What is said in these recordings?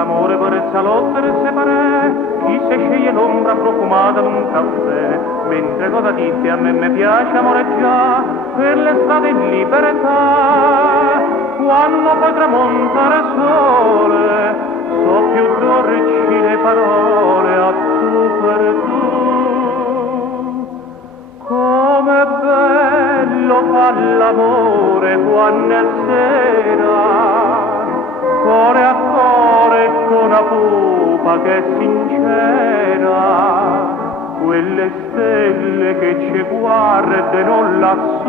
l'amore per il salotto e separare, chi se sceglie l'ombra profumata d'un caffè, mentre cosa dite a me piace amoreggiare per le strade in libertà, quando poi tramontare il sole, so più dolci le parole a tu per tu. Com'è bello fa l'amore quando è sera, cuore a cuore con una pupa che è sincera, quelle stelle che ci guardano lassù,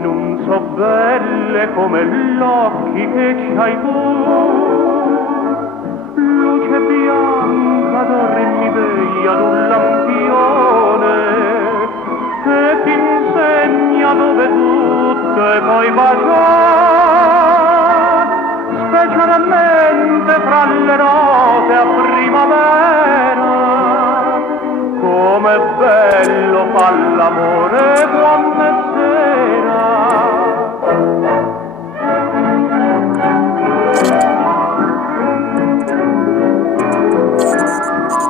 non so belle come gli occhi che c'hai tu, luce bianca dormi veglia d'un lampione, che ti insegna dove tutto e poi baciare, specialmente fra le rose a primavera. Com'è bello fa l'amore quando è sera.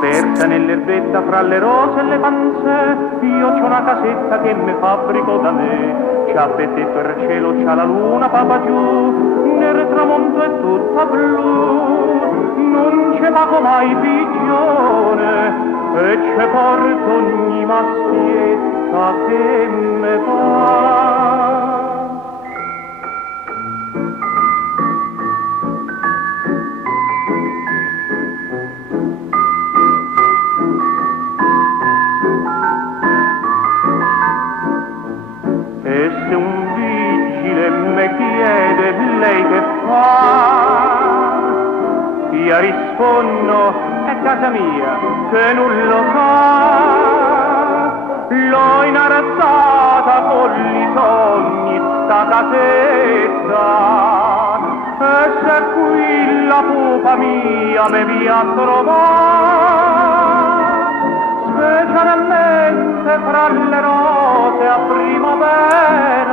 Persa nell'erbetta fra le rose e le panze, io c'ho una casetta che mi fabbrico da me. C'ha pettetto il cielo, c'ha la luna, papa giù, nel tramonto è tutta blu. Non ce pago mai pigione e ce porto ogni mastietta che me va. E se un vigile mi chiede lei che fa, io rispondo è casa mia che non lo sa. L'ho inarrestata con i sogni sta casetta, e se qui la pupa mia mi via a trovare, specialmente fra le rose a primavera.